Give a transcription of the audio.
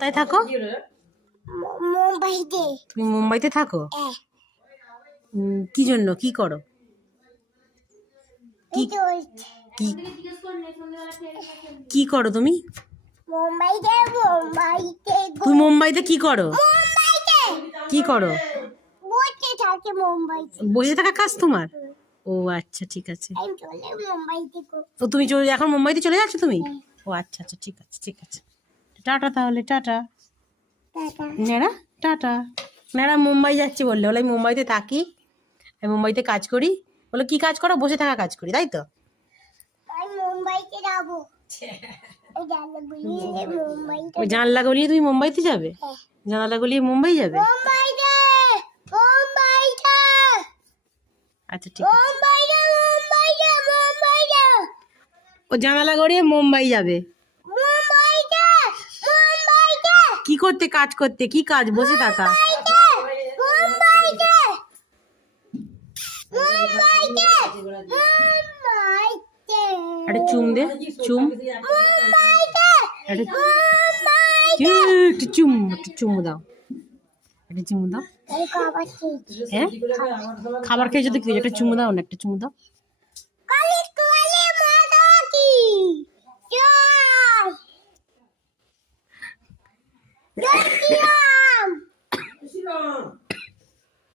কোথায় থাকো? মুম্বাইতে। তুমি মুম্বাইতে থাকো? কি জন্য, কি করো? কি কি কি করো তুমি? মুম্বাইতে। তুমি মুম্বাইতে কি করো? কি করো? বসে থাকে মুম্বাইতে। বসে থাকা কাজ তোমার? ও আচ্ছা, ঠিক আছে। আমি চলে মুম্বাইতে। তো তুমি এখন মুম্বাইতে চলে যাচ্ছ তুমি? ও আচ্ছা আচ্ছা, ঠিক আছে ঠিক আছে। টাটা তাহলে, টাটা। নেড়া টাটা। নেড়া মুম্বাই যাচ্ছি বললে, বলে আমি মুম্বাইতে থাকি, আমি মুম্বাইতে কাজ করি। বলে কি কাজ করো? বসে থাকা কাজ করি, তাই তো? আমি মুম্বাইতে যাবো। ওই জানলা গলিয়ে তুমি মুম্বাইতে যাবে? হ্যাঁ। জানালা গলিয়ে মুম্বাই যাবে? মুম্বাইতে। মুম্বাইতে। আচ্ছা ঠিক আছে। মুম্বাইতে। মুম্বাইতে। মুম্বাইতে। ও জানালা গলিয়ে মুম্বাই যাবে। মুম্বাইতে। মুম্বাইতে। কি করতে? কাজ করতে। কি কাজ? বসে থাকা। মুম্বাইতে। মুম্বাইতে। মুম্বাইতে। একটা চুম দে, চুম। মুম্বাইতে। একটা চুমু দাও, একটা চুমু দাও। হ্যাঁ, খাবার খেয়েছো তো কি? একটা চুমু দাও না, একটা চুমু দাও।